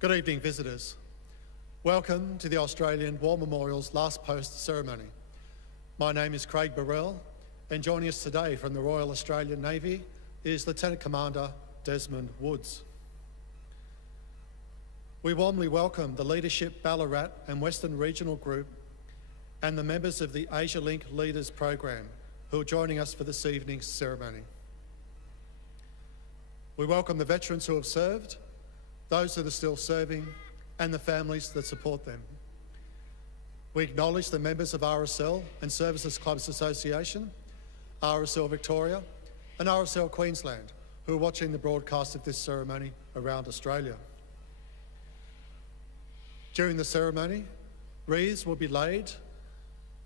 Good evening, visitors. Welcome to the Australian War Memorial's Last Post ceremony. My name is Craig Burrell, and joining us today from the Royal Australian Navy is Lieutenant Commander Desmond Woods. We warmly welcome the Leadership Ballarat and Western Regional Group and the members of the Asia Link Leaders Program who are joining us for this evening's ceremony. We welcome the veterans who have served, those that are still serving, and the families that support them. We acknowledge the members of RSL and Services Clubs Association, RSL Victoria, and RSL Queensland, who are watching the broadcast of this ceremony around Australia. During the ceremony, wreaths will be laid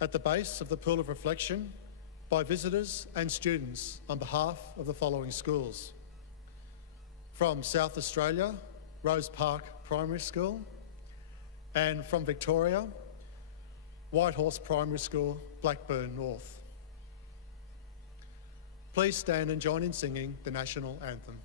at the base of the Pool of Reflection by visitors and students on behalf of the following schools. From South Australia, Rose Park Primary School, and from Victoria, Whitehorse Primary School, Blackburn North. Please stand and join in singing the National Anthem.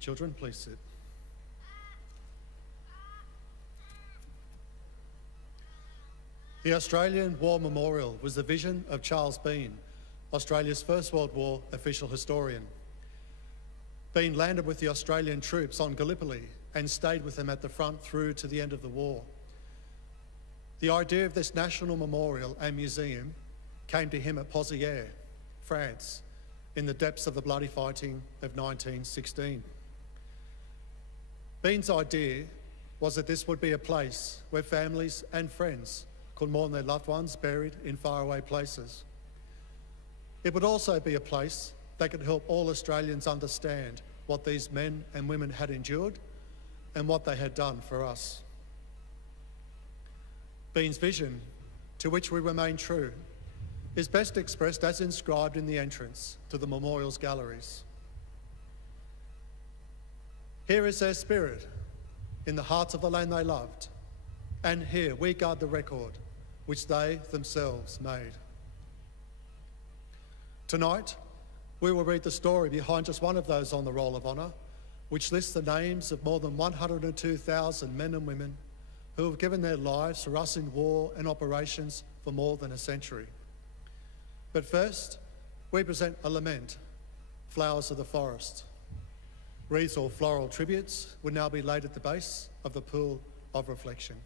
Children, please sit. The Australian War Memorial was the vision of Charles Bean, Australia's First World War official historian. Bean landed with the Australian troops on Gallipoli and stayed with them at the front through to the end of the war. The idea of this national memorial and museum came to him at Pozières, France, in the depths of the bloody fighting of 1916. Bean's idea was that this would be a place where families and friends could mourn their loved ones buried in faraway places. It would also be a place that could help all Australians understand what these men and women had endured and what they had done for us. Bean's vision, to which we remain true, is best expressed as inscribed in the entrance to the memorial's galleries. Here is their spirit in the hearts of the land they loved, and here we guard the record which they themselves made. Tonight, we will read the story behind just one of those on the Roll of Honour, which lists the names of more than 102,000 men and women who have given their lives for us in war and operations for more than a century. But first, we present a lament, Flowers of the Forest. Wreaths or floral tributes would now be laid at the base of the Pool of Reflection.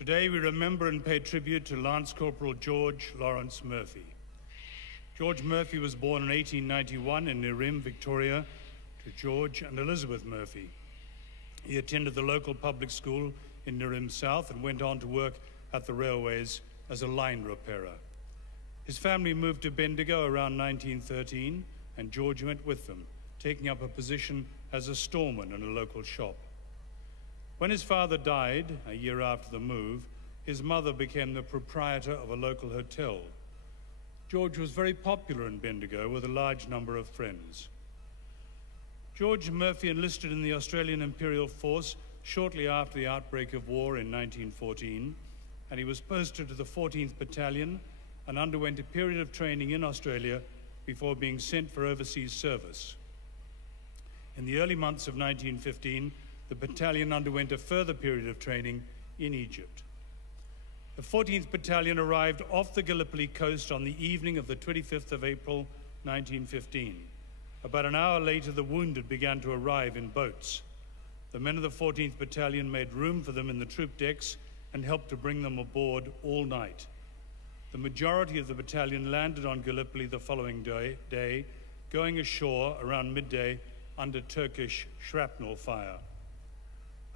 Today we remember and pay tribute to Lance Corporal George Lawrence Murphy. George Murphy was born in 1891 in Nerim, Victoria, to George and Elizabeth Murphy. He attended the local public school in Nerim South and went on to work at the railways as a line repairer. His family moved to Bendigo around 1913, and George went with them, taking up a position as a storeman in a local shop. When his father died, a year after the move, his mother became the proprietor of a local hotel. George was very popular in Bendigo with a large number of friends. George Murphy enlisted in the Australian Imperial Force shortly after the outbreak of war in 1914, and he was posted to the 14th Battalion and underwent a period of training in Australia before being sent for overseas service. In the early months of 1915, the battalion underwent a further period of training in Egypt. The 14th Battalion arrived off the Gallipoli coast on the evening of the 25th of April, 1915. About an hour later, the wounded began to arrive in boats. The men of the 14th Battalion made room for them in the troop decks and helped to bring them aboard all night. The majority of the battalion landed on Gallipoli the following day, going ashore around midday under Turkish shrapnel fire.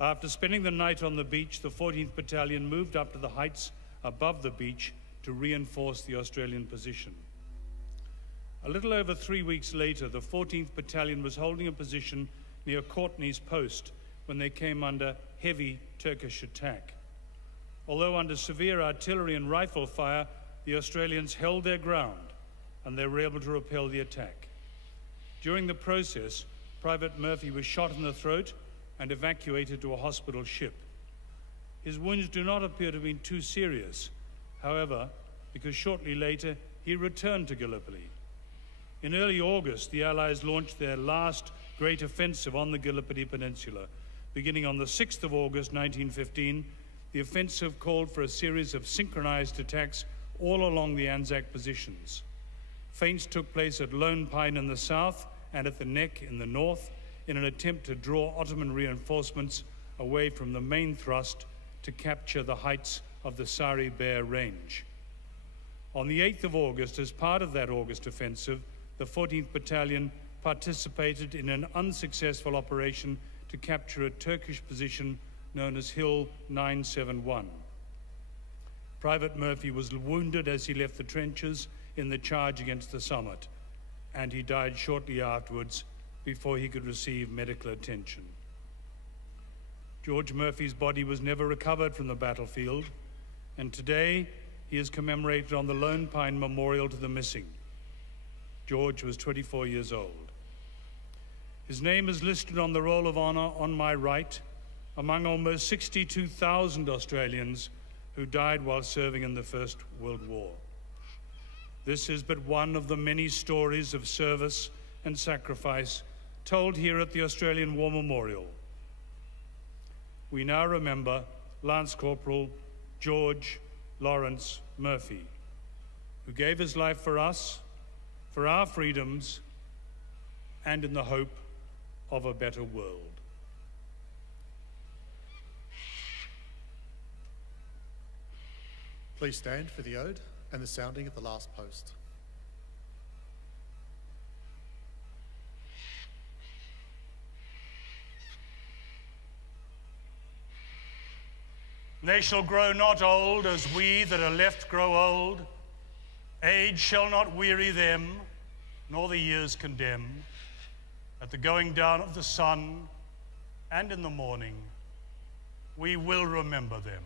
After spending the night on the beach, the 14th Battalion moved up to the heights above the beach to reinforce the Australian position. A little over 3 weeks later, the 14th Battalion was holding a position near Courtney's Post when they came under heavy Turkish attack. Although under severe artillery and rifle fire, the Australians held their ground and they were able to repel the attack. During the process, Private Murphy was shot in the throat and evacuated to a hospital ship. His wounds do not appear to have been too serious, however, because shortly later he returned to Gallipoli. In early August, the Allies launched their last great offensive on the Gallipoli Peninsula. Beginning on the 6th of August 1915, the offensive called for a series of synchronized attacks all along the Anzac positions. Feints took place at Lone Pine in the south and at the Neck in the north in an attempt to draw Ottoman reinforcements away from the main thrust to capture the heights of the Sari Bear Range. On the 8th of August, as part of that August offensive, the 14th Battalion participated in an unsuccessful operation to capture a Turkish position known as Hill 971. Private Murphy was wounded as he left the trenches in the charge against the summit, and he died shortly afterwards before he could receive medical attention. George Murphy's body was never recovered from the battlefield, and today he is commemorated on the Lone Pine Memorial to the Missing. George was 24 years old. His name is listed on the Roll of Honour on my right, among almost 62,000 Australians who died while serving in the First World War. This is but one of the many stories of service and sacrifice told here at the Australian War Memorial. We now remember Lance Corporal George Lawrence Murphy, who gave his life for us, for our freedoms, and in the hope of a better world. Please stand for the ode and the sounding of the last post. They shall grow not old as we that are left grow old. Age shall not weary them, nor the years condemn. At the going down of the sun and in the morning, we will remember them.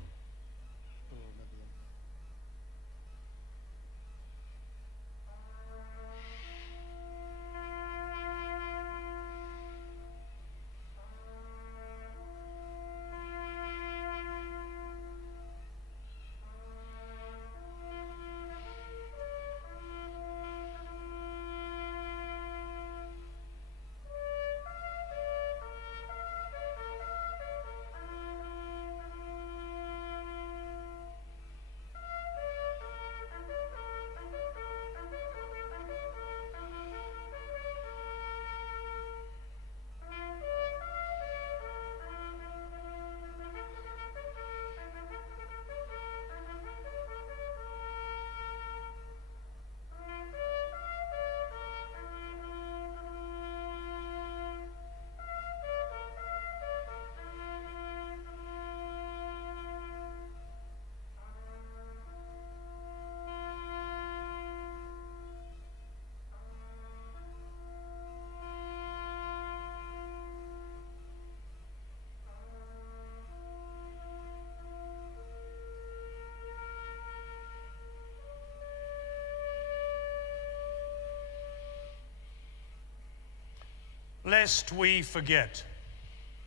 lest we forget.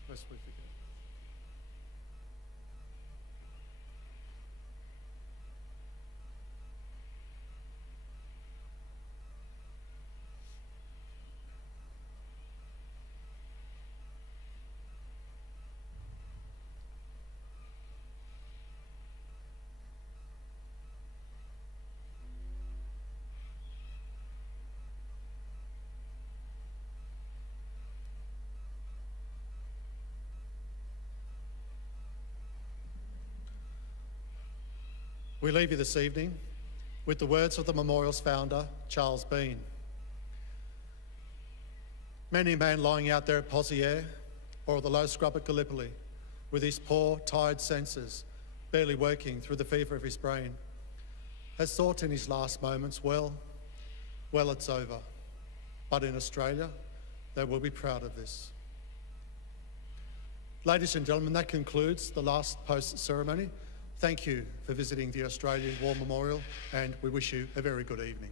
Lest we forget. We leave you this evening with the words of the memorial's founder, Charles Bean. Many a man lying out there at Pozières or the low scrub at Gallipoli, with his poor, tired senses barely working through the fever of his brain, has thought in his last moments, well, it's over. But in Australia, they will be proud of this. Ladies and gentlemen, that concludes the last post ceremony. Thank you for visiting the Australian War Memorial, and we wish you a very good evening.